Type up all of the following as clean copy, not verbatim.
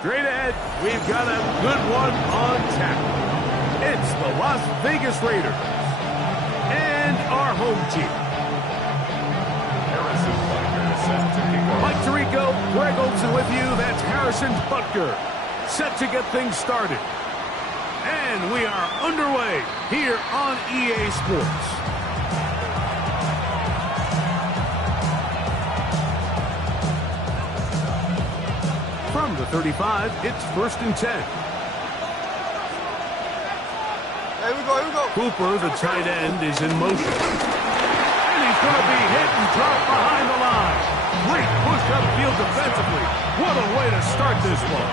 Straight ahead, we've got a good one on tap. It's the Las Vegas Raiders and our home team. Mike Tirico, Greg Olson with you. That's Harrison Butker, set to get things started. And we are underway here on EA Sports. From the 35, it's 1st and 10. Here we go. Cooper, the tight end, is in motion. And he's going to be hit and dropped behind the line. Great push upfield defensively. What a way to start this one.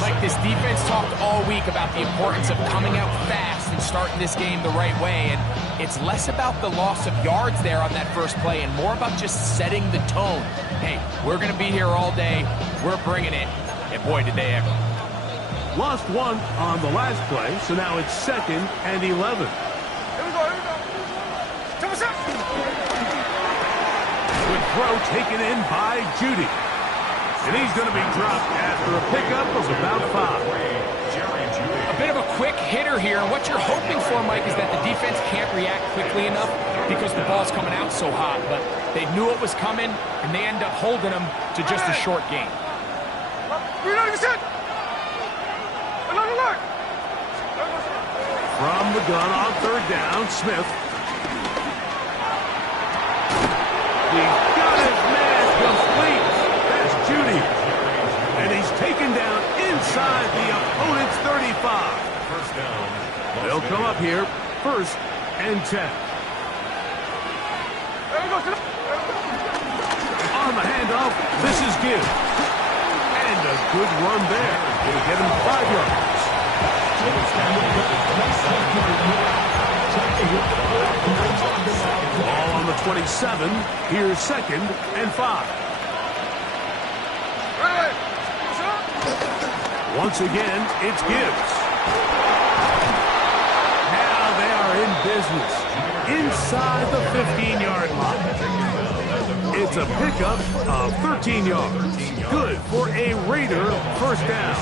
Like, this defense talked all week about the importance of coming out fast and starting this game the right way. And it's less about the loss of yards there on that first play and more about just setting the tone. Hey, we're going to be here all day. We're bringing it. And boy, did they ever. Lost one on the last play, so now it's 2nd and 11. Here we go. Good throw taken in by Judy. And he's going to be dropped after a pickup of about 5. A bit of a quick hitter here. And what you're hoping for, Mike, is that the defense can't react quickly enough because the ball's coming out so hot. But they knew it was coming, and they end up holding them to just a short gain. From the gun on 3rd down, Smith. He got his man complete. That's Judy. And he's taken down inside the opponent's 35. They'll come up here, 1st and 10. On the handoff, this is Gibbs. And a good run there. It'll get him 5 yards. Ball on the 27. Here's 2nd and 5. Once again, it's Gibbs. Now they are in business inside the 15-yard line. It's a pickup of 13 yards. Good for a Raider 1st down.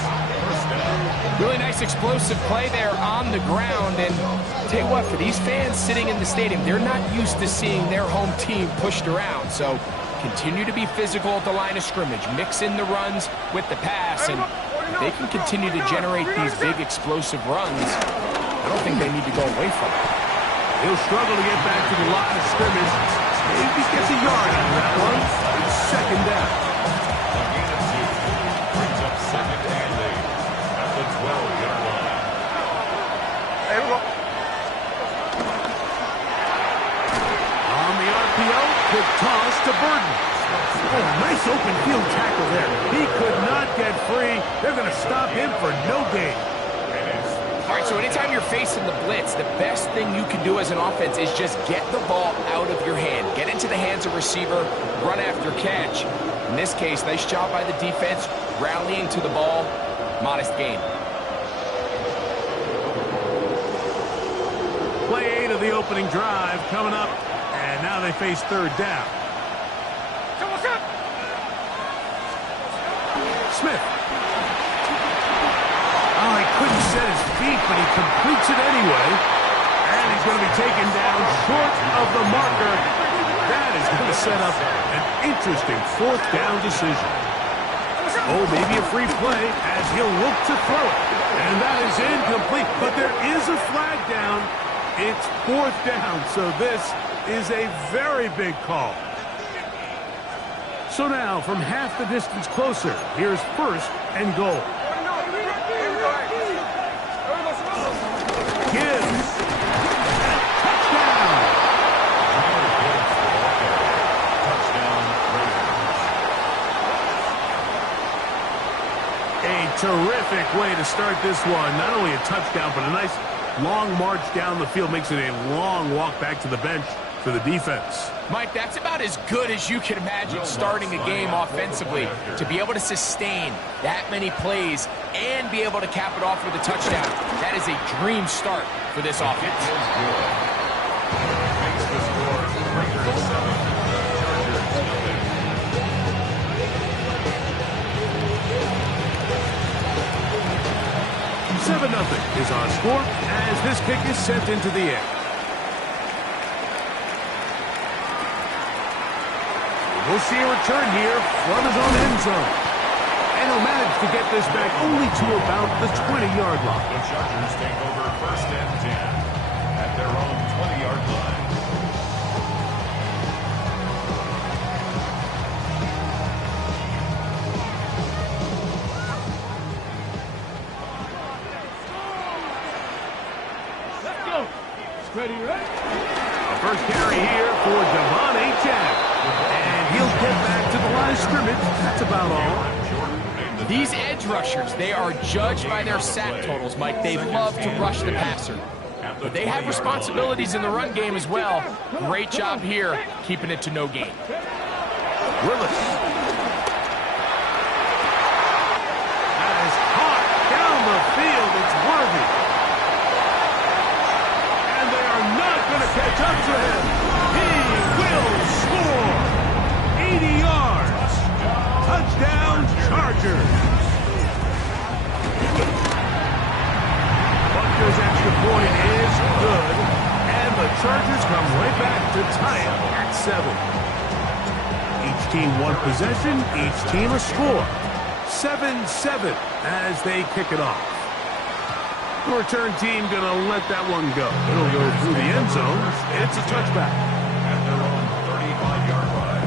Really nice explosive play there on the ground. And tell you what, for these fans sitting in the stadium, they're not used to seeing their home team pushed around. So continue to be physical at the line of scrimmage. Mix in the runs with the pass. And if they can continue to generate these big explosive runs, I don't think they need to go away from it. He'll struggle to get back to the line of scrimmage. Maybe gets a yard out of that one. It's 2nd down. Brings up 2nd and 8 at the 12-yard line. Here we go. On the RPO, quick toss to Burton. Oh, nice open field tackle there. He could not get free. They're going to stop him for no gain. All right, so anytime you're facing the blitz, the best thing you can do as an offense is just get the ball out of your hand. Get into the hands of receiver, run after catch. In this case, nice job by the defense, rallying to the ball, modest gain. Play 8 of the opening drive coming up, and now they face 3rd down. Smith. Oh, he couldn't set his feet, but he completes it anyway. And he's going to be taken down short of the marker. That is going to set up an interesting 4th down decision. Oh, maybe a free play as he'll look to throw it. And that is incomplete. But there is a flag down. It's 4th down, so this is a very big call. So now, from half the distance closer, here's 1st and goal. Gibbs. Touchdown. A terrific way to start this one. Not only a touchdown, but a nice long march down the field. Makes it a long walk back to the bench for the defense. Mike, that's about as good as you can imagine starting a game offensively. To be able to sustain that many plays and be able to cap it off with a touchdown, that is a dream start for this offense. Makes the score Raiders 7, Chargers 0. is our score as this kick is sent into the air. We'll see a return here from his own end zone. And he'll manage to get this back only to about the 20-yard line. The Chargers take over 1st and 10 at their own 20-yard line. Let's go. Ready, right? A first carry here for Devon Achane. And he'll get back to the line of scrimmage. That's about all. These edge rushers, they are judged by their sack totals, Mike. They love to rush the passer. But they have responsibilities in the run game as well. Great job here, keeping it to no gain. Willis. That is caught down the field. It's Worthy. And they are not going to catch up to him. He will score. 80 yards. Touchdown, Chargers. Butker's extra point is good. And the Chargers come right back to tie it at 7. Each team one possession, each team a score. 7-7 as they kick it off. The return team going to let that one go. It'll go through the end zone. It's a touchback. At their own 35-yard line.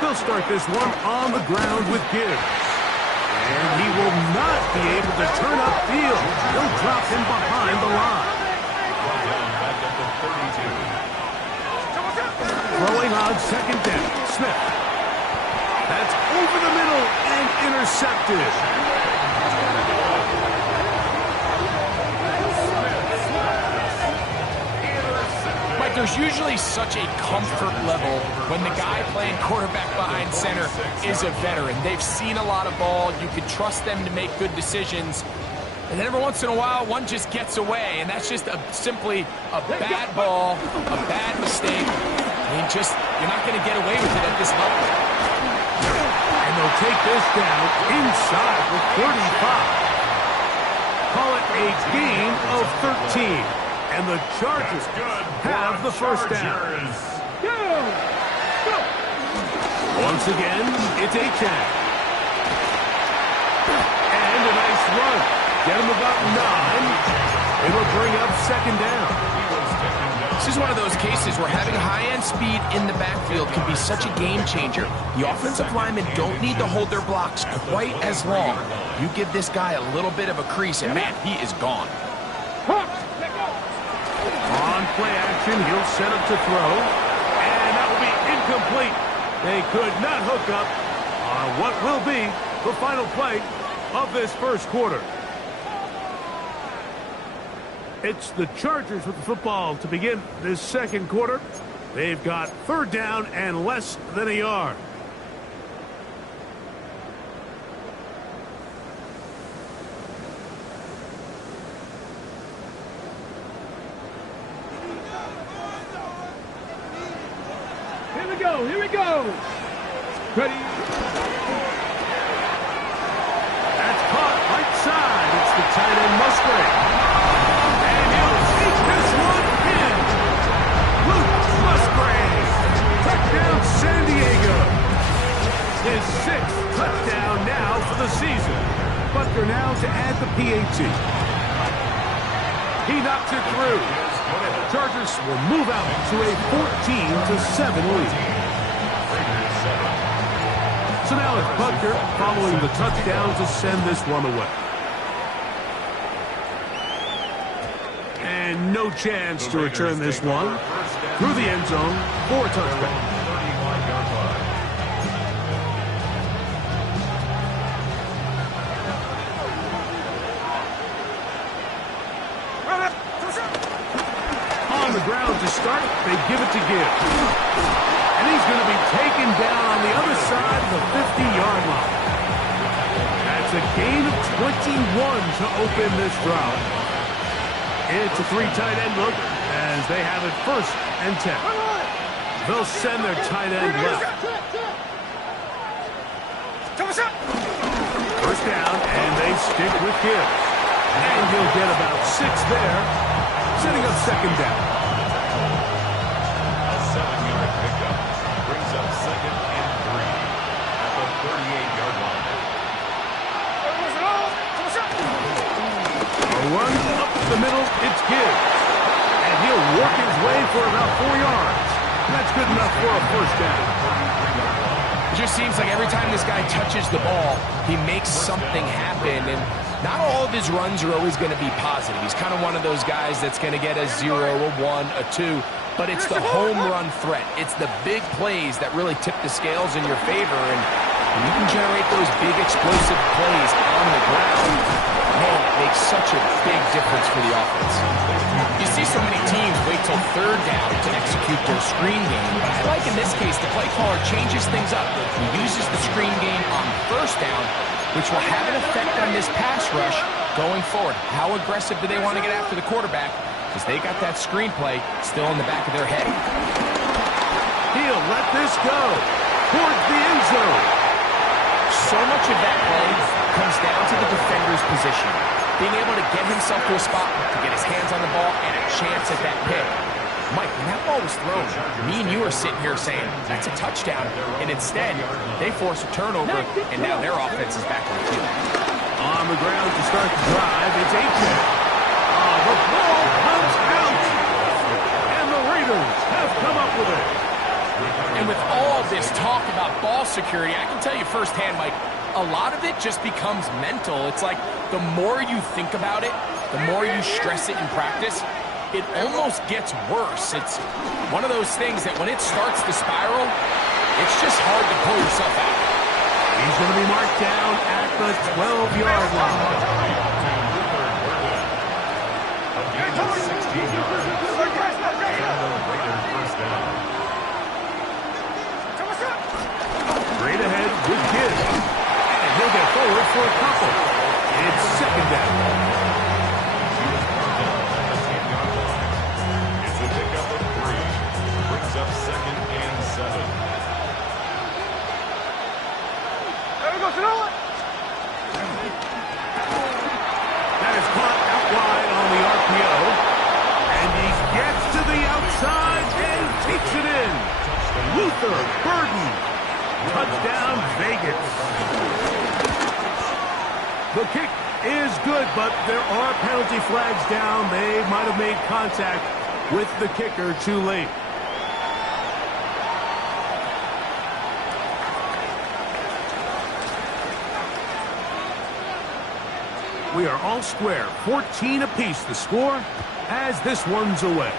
They'll start this one on the ground with Gibbs. And he will not be able to turn upfield. They'll drop him behind the line. Back at the 32. Throwing on second down. Smith. That's over the middle and intercepted. Mike, there's usually such a comfort level when the guy playing quarterback behind center is a veteran. They've seen a lot of ball. You can trust them to make good decisions. And then every once in a while, one just gets away, and that's just simply a bad ball, a bad mistake. I mean, you're not going to get away with it at this level. And they'll take this down inside the 35. Call it a gain of 13. And the Chargers have the first down. Once again, it's Achane. And a nice run. Get him about 9. It'll bring up second down. This is one of those cases where having high-end speed in the backfield can be such a game changer. The offensive linemen don't need to hold their blocks quite as long. You give this guy a little bit of a crease, and man, he is gone. On play action, he'll set up to throw. And that will be incomplete. They could not hook up on what will be the final play of this first quarter. It's the Chargers with the football to begin this second quarter. They've got third down and less than a yard. Here we go. Ready. That's caught right side. It's the tight end Musgrave. And he'll take this one in. Luke Musgrave. Touchdown San Diego. His 6th touchdown now for the season. Butker now to add the PAT. He knocks it through. Chargers will move out to a 14-7 lead. So now it's Butker following the touchdown to send this one away. And no chance to return this one through the end zone for a touchback. On the ground to start, they give it to Gibbs. And he's going to be taken down on the other side of the 50-yard line. That's a gain of 21 to open this drive. It's a 3-tight end look as they have it 1st and 10. They'll send their tight end left. First down, and they stick with Gibbs. And he'll get about 6 there, setting up second down. A 7-yard pickup brings up 2nd and 3 at the 38-yard line. A run up the middle, it's Gibbs. And he'll work his way for about 4 yards. That's good enough for a first down. It just seems like every time this guy touches the ball, he makes something happen. And not all of his runs are always going to be positive. He's kind of one of those guys that's going to get a 0, a 1, a 2. But it's the home run threat. It's the big plays that really tip the scales in your favor. And when you can generate those big explosive plays on the ground, man, it makes such a big difference for the offense. You see so many teams wait till 3rd down to execute their screen game, but I like in this case the play caller changes things up. He uses the screen game on 1st down, which will have an effect on this pass rush going forward. How aggressive do they want to get after the quarterback? Because they got that screen play still in the back of their head. He'll let this go towards the end zone. So much of that play comes down to the defender's position. Being able to get himself to a spot to get his hands on the ball and a chance at that pick. Mike, when that ball was thrown, me and you are sitting here saying, that's a touchdown. And instead, they force a turnover, and now their offense is back on the field. On the ground to start the drive, it's Aiken. The ball comes out. And the Raiders have come up with it. And with all this talk about ball security, I can tell you firsthand, Mike, a lot of it just becomes mental. It's like the more you think about it, the more you stress it in practice, it almost gets worse. It's one of those things that when it starts to spiral, it's just hard to pull yourself out. He's going to be marked down at the 12-yard line. A gain of 16 yards. And the Raiders first down. Straight ahead with Gibbs. And he'll get forward for a couple. It's second down. He was brought down at the 10-yard line. It's a pickup of 3. Brings up 2nd and 7. That is caught out wide on the RPO. And he gets to the outside and takes it in. Luther Burden. Touchdown, Vegas. The kick is good, but there are penalty flags down. They might have made contact with the kicker too late. We are all square, 14 apiece the score as this one's away.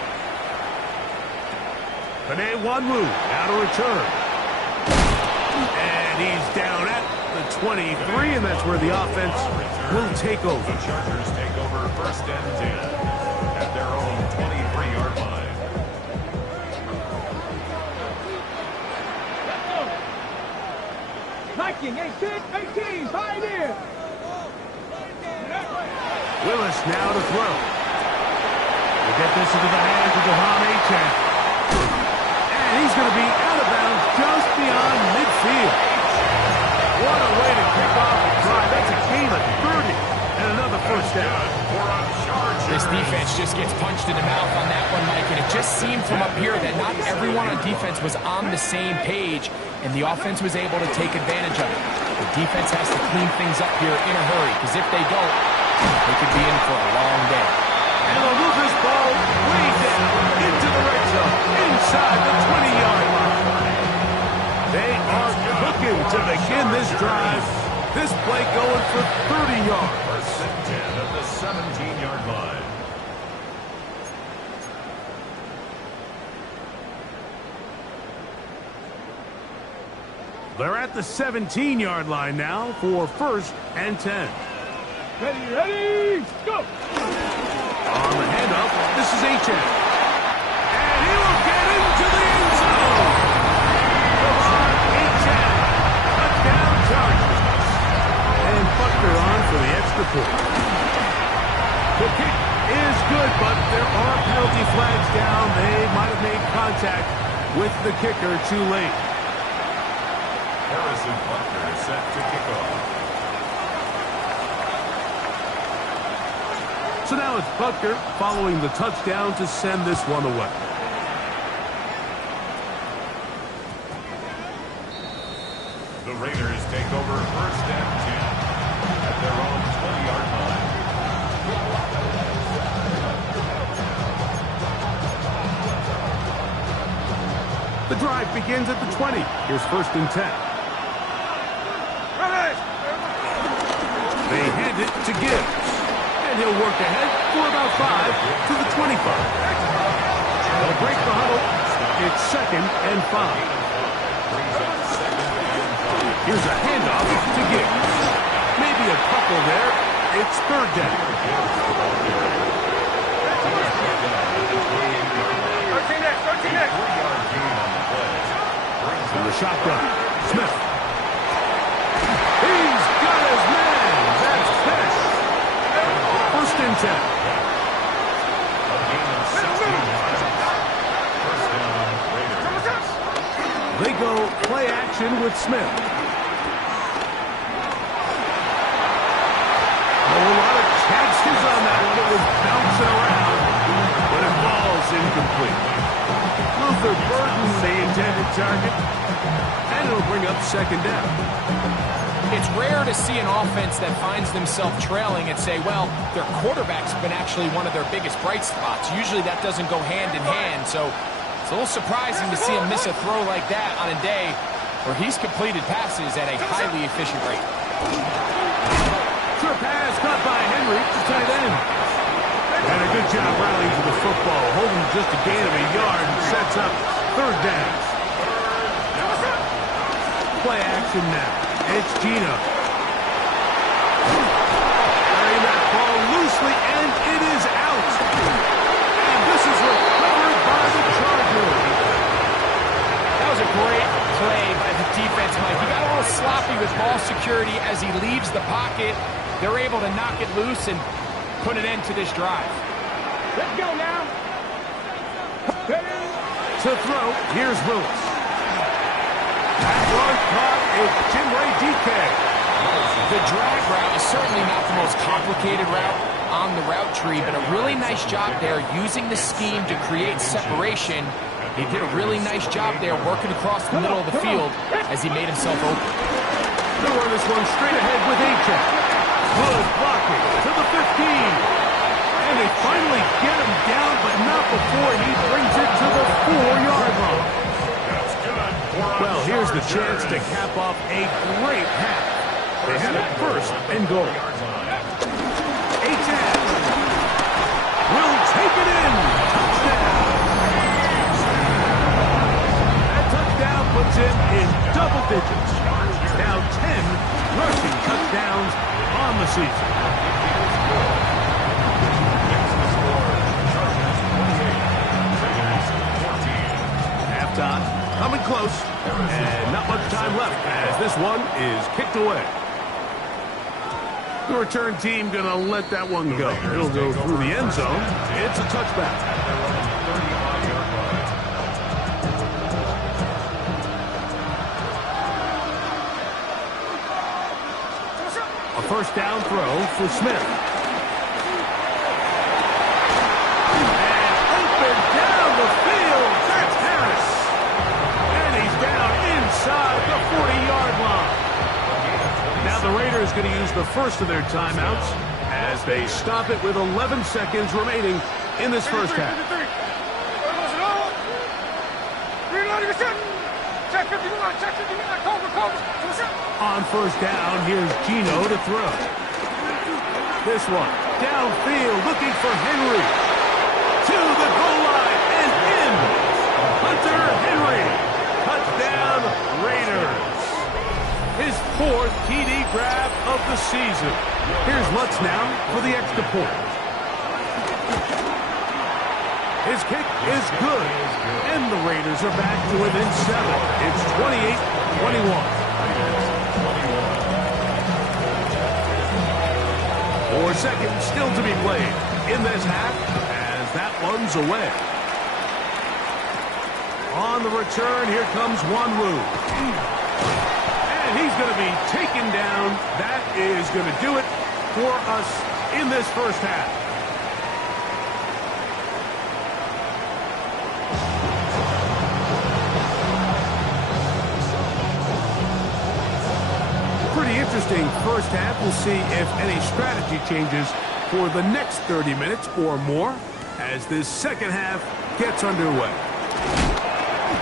Panay Wanwu now to return. And he's down at the 23, and that's where the offense will take over. The Chargers take over 1st and 10 at their own 23-yard line. Viking, 18, Pioneer. Willis now to throw. We'll get this into the hands of Jahan Achane. And he's going to be out of bounds just beyond midfield. What a way to kick off the drive. That's a gain of 30 and another first down. This defense just gets punched in the mouth on that one, Mike, and it just seemed from up here that not everyone on defense was on the same page, and the offense was able to take advantage of it. The defense has to clean things up here in a hurry, because if they don't, they could be in for a long day. And they'll move this ball way down into the red zone, inside the 20-yard line. They are looking to begin this drive. This play going for 30 yards. 1st and 10 at the 17-yard line. They're at the 17-yard line now for 1st and 10. Ready, go! On the handoff, this is Achane. And he will get into the end zone. Achane, touchdown Chargers. And Buckner on for the extra point. The kick is good, but there are penalty flags down. They might have made contact with the kicker too late. Harrison Butker is set to kick off. So now it's Butker following the touchdown to send this one away. The Raiders take over first and 10 at their own 20-yard line. The drive begins at the 20. Here's first and 10. They hand it to Gibbs. And he'll work ahead for about 5 to the 25. They'll break the huddle. It's second and 5. Here's a handoff to Gibbs. Maybe a couple there. It's third down. 13 next. In the shotgun, Smith. He's got his man. That's Pettis. First and 10. They go play action with Smith. A lot of chances on that one. It was bouncing around, but it falls incomplete. Luther Burton, the intended target, and it'll bring up second down. It's rare to see an offense that finds themselves trailing and say, well, their quarterback's been actually one of their biggest bright spots. Usually that doesn't go hand in hand, so it's a little surprising to see him miss a throw like that on a day where he's completed passes at a highly efficient rate. Sure pass caught by Henry to tight end. And a good job rallying to the football, holding just a gain of a yard and sets up third down. Play action now. It's Gino. Carrying that ball loosely, and it is out. And this is recovered by the Chargers. That was a great play by the defense, Mike. He got a little sloppy with ball security as he leaves the pocket. They're able to knock it loose and put an end to this drive. Let's go now. To throw, here's Willis. That one caught is Jimray DK. The drag route is certainly not the most complicated route on the route tree, but a really nice job there using the scheme to create separation. He did a really nice job there working across the middle of the field as he made himself open. They'll run this one straight ahead with Achek. Good blocking to the 15. And they finally get him down, but not before he brings it to the 4-yard line. Well, here's the chance to cap off a great half. They had it first and goal. Achek will take it in. Touchdown. That touchdown puts him in double digits. Now 10 rushing touchdowns on the season. Halftime coming close, and not much time left as this one is kicked away. The return team going to let that one go. It'll go through the end zone. It's a touchback. A first down throw for Smith. And open down the field. That's Harris. And he's down inside the 40-yard line. Now the Raiders going to use the first of their timeouts as they stop it with 11 seconds remaining in this first half. On first down, here's Gino to throw. This one, downfield, looking for Henry. To the goal line and in. Hunter Henry. Touchdown, Raiders. His 4th TD grab of the season. Here's Lutz now for the extra point. His kick is good. And the Raiders are back to within 7. It's 28-21. 4 seconds still to be played in this half as that one's away. On the return, here comes Wanwu. And he's going to be taken down. That is going to do it for us in this first half. Pretty interesting first half. We'll see if any strategy changes for the next 30 minutes or more as this second half gets underway.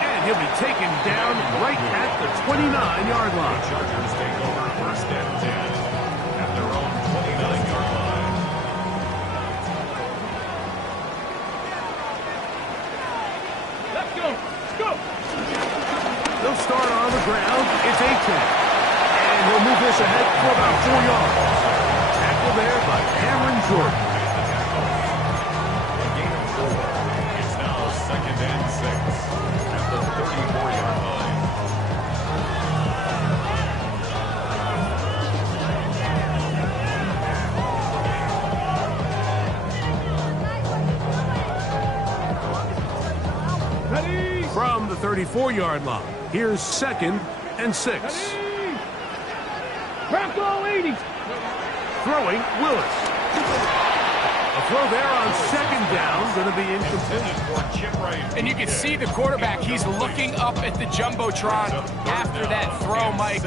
And he'll be taken down right at the 29-yard line. Chargers take over first and 10 at their own 29-yard line. Let's go. Let's go. They'll start on the ground. It's A-10. And he'll move this ahead for about 4 yards. Tackle there by Cameron Jordan. A gain of 4. It's now second and 6 at the 34-yard line. Ready. From the 34-yard line, here's second and 6. Ready. Bronco 80. Throwing, Willis. A throw there on second down, going to be incomplete. And you can see the quarterback, he's looking up at the Jumbotron after that throw, Mike.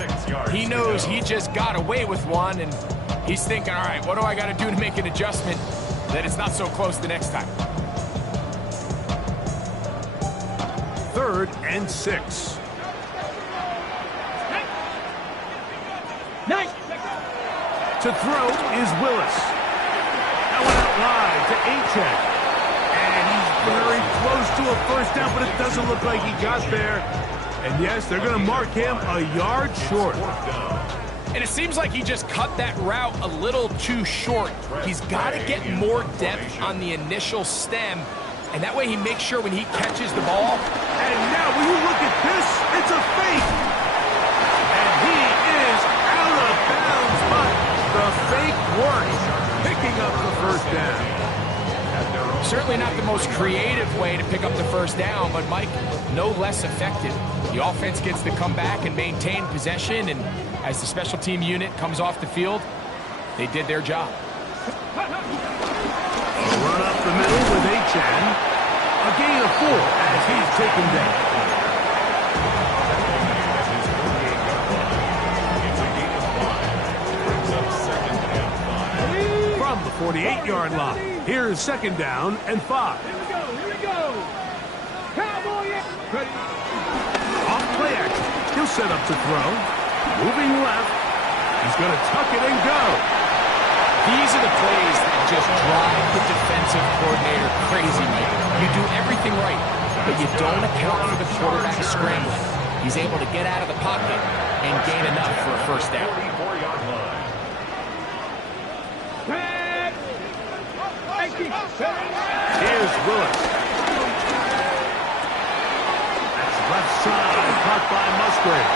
He knows he just got away with one, and he's thinking, all right, what do I got to do to make an adjustment that it's not so close the next time? Third and 6. Nice. To throw is Willis. That one out wide to A-Check. And he's very close to a first down, but it doesn't look like he got there. And yes, they're going to mark him a yard short. And it seems like he just cut that route a little too short. He's got to get more depth on the initial stem, and that way he makes sure when he catches the ball. And now, when you look at this, it's a fake. And he is out of bounds, but the fake works, picking up the first down. Certainly not the most creative way to pick up the first down, but Mike, no less effective. The offense gets to come back and maintain possession, and as the special team unit comes off the field, they did their job. A run up the middle with Achan. A gain of 4 as he's taken down. From the 48-yard line, here's second down and 5. Here we go. Cowboy. Ready. Off play action. He'll set up to throw. Moving left. He's going to tuck it and go. These are the plays that just drive the defensive coordinator crazy, Mike. You do everything right, but you don't account for the quarterback scrambling. He's able to get out of the pocket and gain enough for a first down. Here's Willis. That's left side, caught by Musgrave.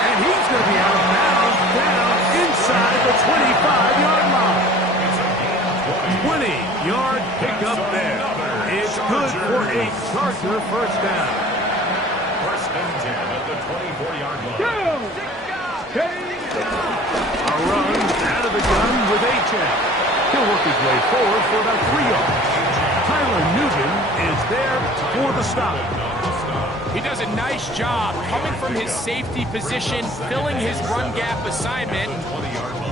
And he's going to be out of bounds, down inside the 25-yard line. 20-yard pickup there. It's good for a Charger first down. First and 10 at the 24-yard line. A run out of the gun with Achan. He'll work his way forward for about 3 yards. Tyler Nugent is there for the stop. He does a nice job coming from his safety position, filling his run gap assignment,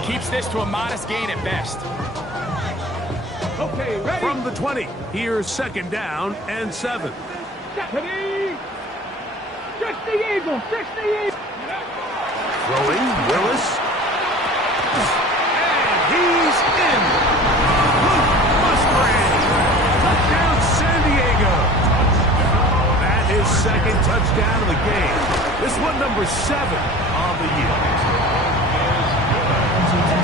keeps this to a modest gain at best. Okay, ready. From the 20, here's second down and 7. Ready. 60 Eagle. 60 Eagle. Throwing, Willis. And he's in. Luke Musgrave. Touchdown, San Diego. That is second touchdown of the game. This one number 7 of the year.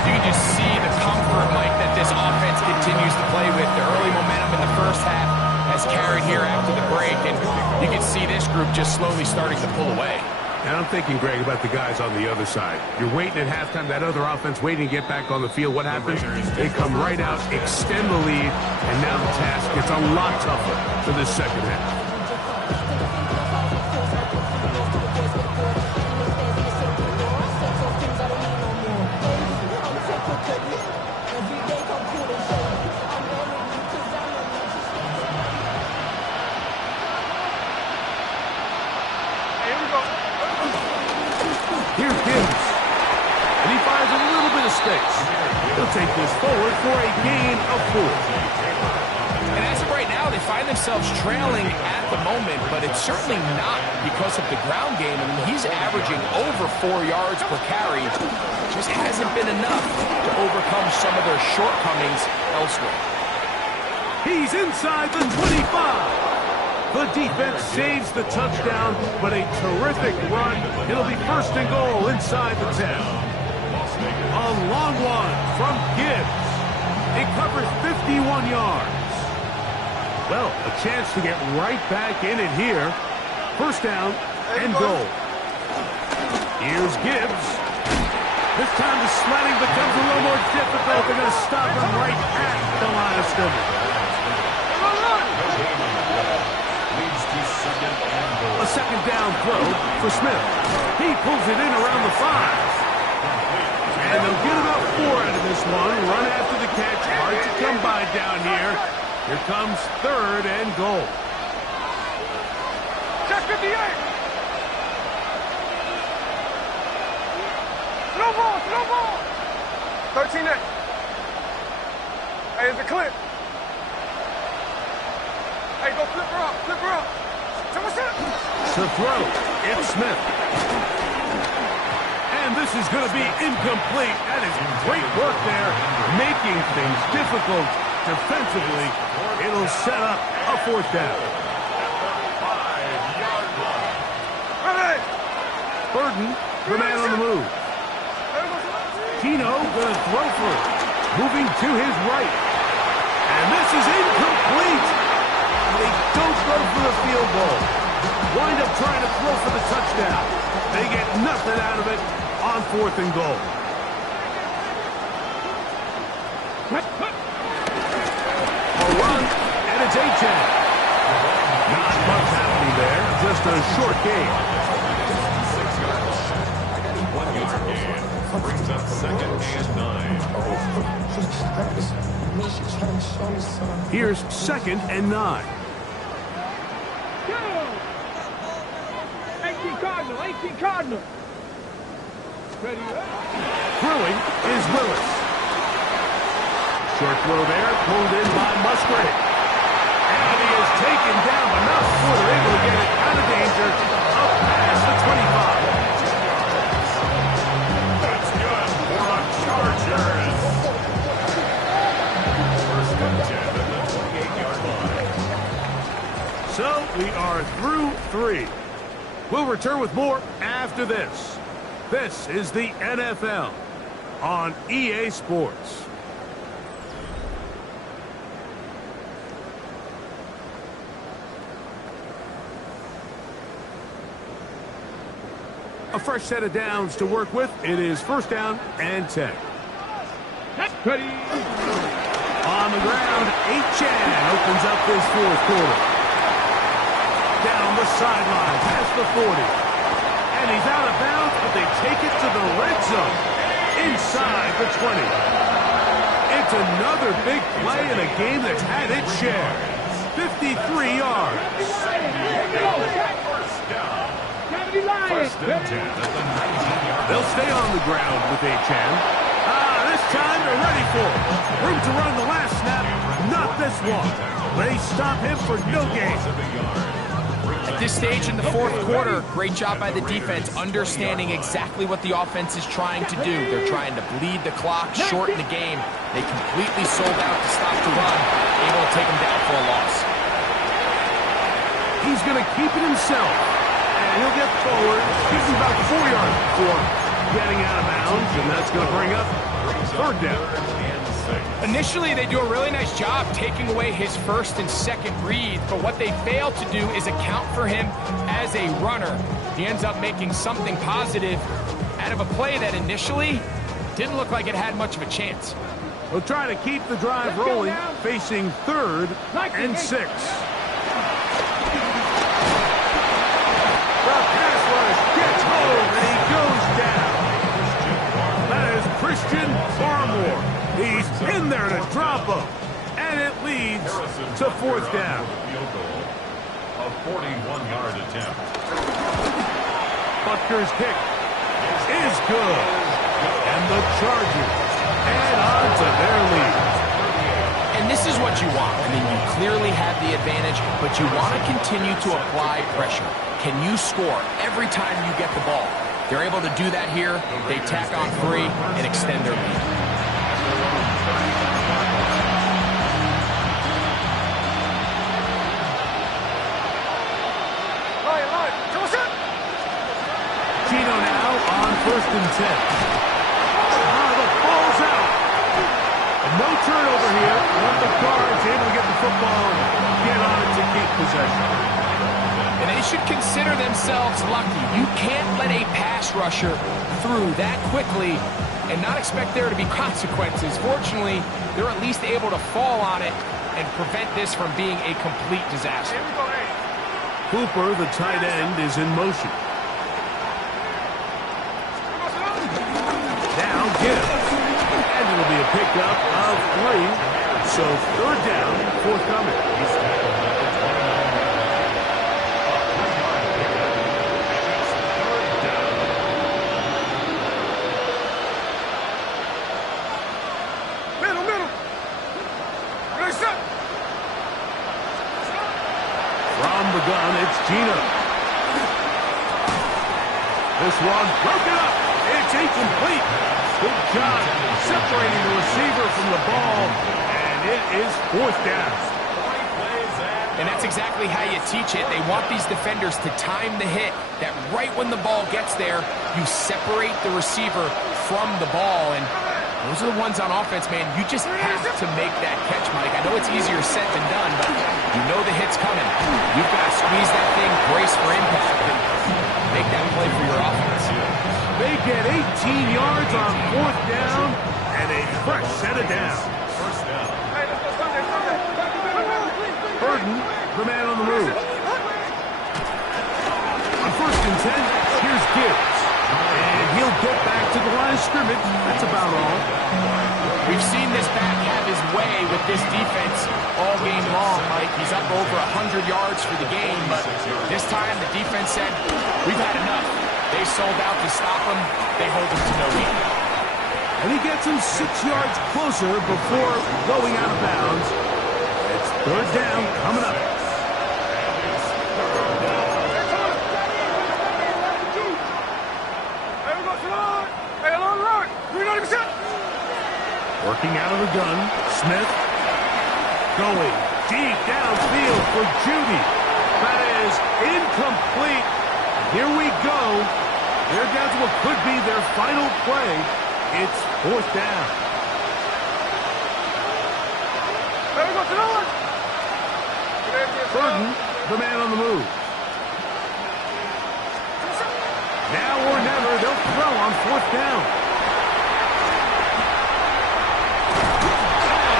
You can just see the comfort, Mike, that this offense continues to play with. The early momentum in the first half has carried here after the break, and you can see this group just slowly starting to pull away. And I'm thinking, Greg, about the guys on the other side. You're waiting at halftime, that other offense waiting to get back on the field. What happens? They come right out, extend the lead, and now the task gets a lot tougher for this second half. space. He'll take this forward for a gain of 4. And as of right now, they find themselves trailing at the moment, but it's certainly not because of the ground game. I mean, he's averaging over 4 yards per carry. Just hasn't been enough to overcome some of their shortcomings elsewhere. He's inside the 25. The defense saves the touchdown, but a terrific run. It'll be 1st and goal inside the 10. A long one from Gibbs. It covers 51 yards. Well, a chance to get right back in it here. 1st down and goal. Here's Gibbs. This time the sledding becomes a little more difficult. They're going to stop him right at the line of scrimmage. A 2nd down throw for Smith. He pulls it in around the 5. And they'll get about 4 out of this one. Run after the catch. Hard to come by down here. Here comes 3rd and goal. Check 58. Slow ball, slow ball. 13 8. Hey, it's a clip. Hey, go flip her up, flip her up. To throw, it's Smith. And this is going to be incomplete. That is great work there, making things difficult defensively. It'll set up a 4th down. Burden, the man on the move. Tino going to throw for it. Moving to his right. And this is incomplete. They don't go for the field goal. Wind up trying to throw for the touchdown. They get nothing out of it on 4th and goal. A run, and it's A-Chan. Not much happening there, just a short gain. 6 yards. 1 yard gain. Brings up 2nd and 9. Here's 2nd and 9. 18 Cardinal. Ready, Throwing is Willis. Short throw there, pulled in by Musgrave. And he is taken down, but not before they're able to get it out of danger, up past the 25. That's good for a Chargers. 1st and 10 at the 28-yard line. So we are through 3. We'll return with more after this. This is the NFL on EA Sports. A fresh set of downs to work with. It is 1st down and 10. ready. On the ground, A-Chan opens up this 4th quarter. Down the sideline, past the 40. And he's out of bounds, but they take it to the red zone. Inside the 20. It's another big play in a game that's had its share. 53 yards. First and 10 at the 19-yard. They'll stay on the ground with A-Chan. This time they're ready for it. Room to run the last snap, not this one. They stop him for no gain. At this stage in the 4th quarter, great job by the defense, understanding exactly what the offense is trying to do. They're trying to bleed the clock, shorten the game. They completely sold out to stop the run, able to take him down for a loss. He's going to keep it himself, and he'll get forward. Gives him about 4 yards before getting out of bounds, and that's going to bring up 3rd down. Initially, they do a really nice job taking away his 1st and 2nd read, but what they fail to do is account for him as a runner. He ends up making something positive out of a play that initially didn't look like it had much of a chance. They'll try to keep the drive rolling, facing 3rd and 6. The pass rush gets home, and he goes down. That is Christian Barmore. He's in there to drop him, and it leads to 4th down. A 41-yard attempt. Butker's kick is good, and the Chargers and on to their lead. And this is what you want. I mean, you clearly have the advantage, but you want to continue to apply pressure. Can you score every time you get the ball? They're able to do that here. They tack on 3 and extend their lead. Gino now on 1st and 10. The ball's out. And no turnover here. One of the guards able to get the football, get on it to keep possession. And they should consider themselves lucky. You can't let a pass rusher through that quickly and not expect there to be consequences. Fortunately, they're at least able to fall on it and prevent this from being a complete disaster. Cooper, the tight end, is in motion. Now Gibbs. And it'll be a pickup of 3. So 3rd down, forthcoming. From the gun, it's Gino. This one broken up. It's incomplete. Good job separating the receiver from the ball, and it is 4th down. And that's exactly how you teach it. They want these defenders to time the hit, that right when the ball gets there, you separate the receiver from the ball. And those are the ones on offense, man. You just have to make that catch, Mike. I know it's easier said than done, but you know the hit's coming. You've got to squeeze that thing, brace for impact, and make that play for your offense. They get 18 yards on 4th down and a fresh set of downs. Burden, the man on the move. On 1st and 10, here's Gibbs. And he'll get back to the line of scrimmage. That's about all. We've seen this back have his way with this defense all game long, Mike. He's up over 100 yards for the game, but this time the defense said, we've had enough. They sold out to stop him. They hold him to no gain. And he gets him 6 yards closer before going out of bounds. It's 3rd down coming up. Working out of the gun, Smith going deep downfield for Judy. That is incomplete. Here we go. There goes what could be their final play. It's 4th down. Burden, the man on the move. Now or never, they'll throw on 4th down.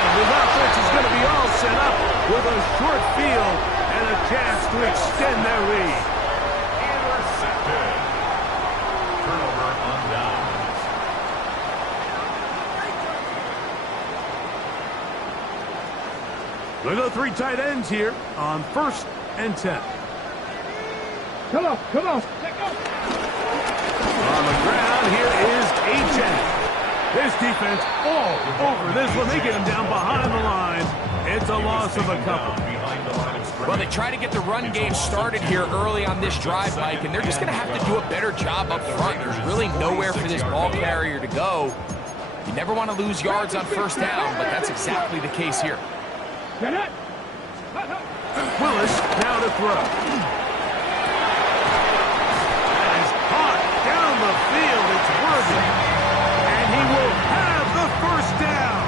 And the offense is going to be all set up with a short field and a chance to extend their lead. Intercepted. Turnover on downs. We'll go 3 tight ends here on 1st and 10. Come on, come on. On the ground, here is A-Chain. This defense all over this one. They get him down behind the line. It's a loss of a couple. Well, they try to get the run game started here early on this drive, Mike, and they're just going to have to do a better job up front. There's really nowhere for this ball carrier to go. You never want to lose yards on 1st down, but that's exactly the case here. Willis now to throw. As caught down the field, it's Worthy. And he will have the 1st down.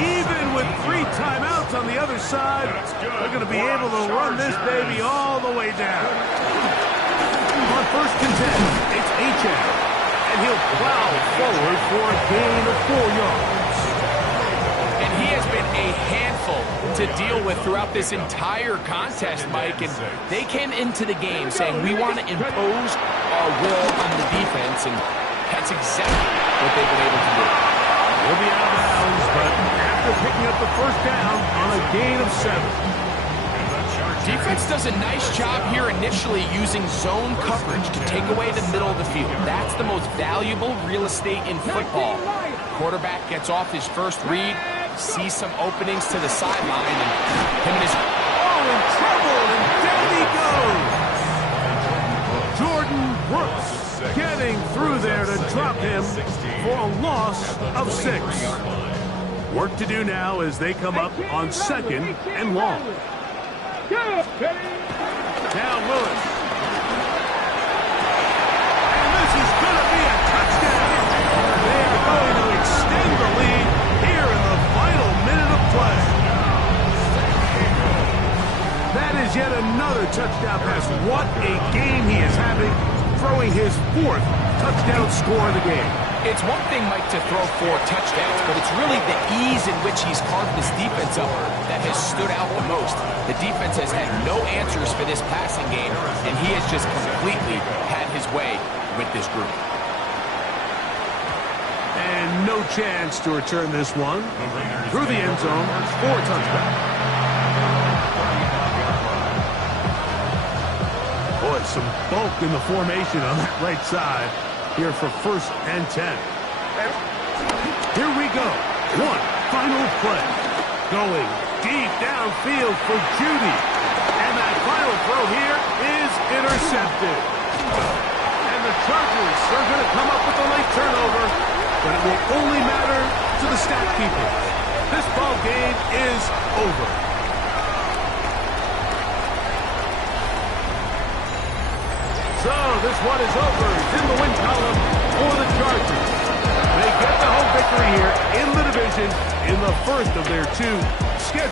Even with 3 timeouts on the other side, they're going to be able to run this baby all the way down. On 1st and 10, it's H.M. And he'll plow forward for a gain of 4 yards. And he has been a handful to deal with throughout this entire contest, Mike. And they came into the game saying, we want to impose our will on the defense, and that's exactly what they've been able to do. He'll be out of bounds, but after picking up the 1st down on a gain of 7. Defense does a nice job here initially using zone coverage to take away the middle of the field. That's the most valuable real estate in football. Quarterback gets off his first read, sees some openings to the sideline, and him and his... Oh, in trouble, and down he goes. Jordan Brooks getting through there to drop him for a loss of 6. Work to do now as they come up on 2nd and long. Now Willis. And this is going to be a touchdown. They are going to extend the lead here in the final minute of play. That is yet another touchdown pass. What a game he is having, throwing his 4th touchdown score of the game. It's one thing, Mike, to throw 4 touchdowns, but it's really the ease in which he's carved this defense up that has stood out the most. The defense has had no answers for this passing game, and he has just completely had his way with this group. And no chance to return this one through the end zone for a touchdown. Boy, some bulk in the formation on that right side here for 1st and 10. Here we go. One final play. Going deep downfield for Judy. And that final throw here is intercepted. And the Chargers are going to come up with a late turnover, but it will only matter to the stat keeper. This ball game is over. So this one is over. It's in the win column for the Chargers. They get the home victory here in the division in the first of their 2 scheduled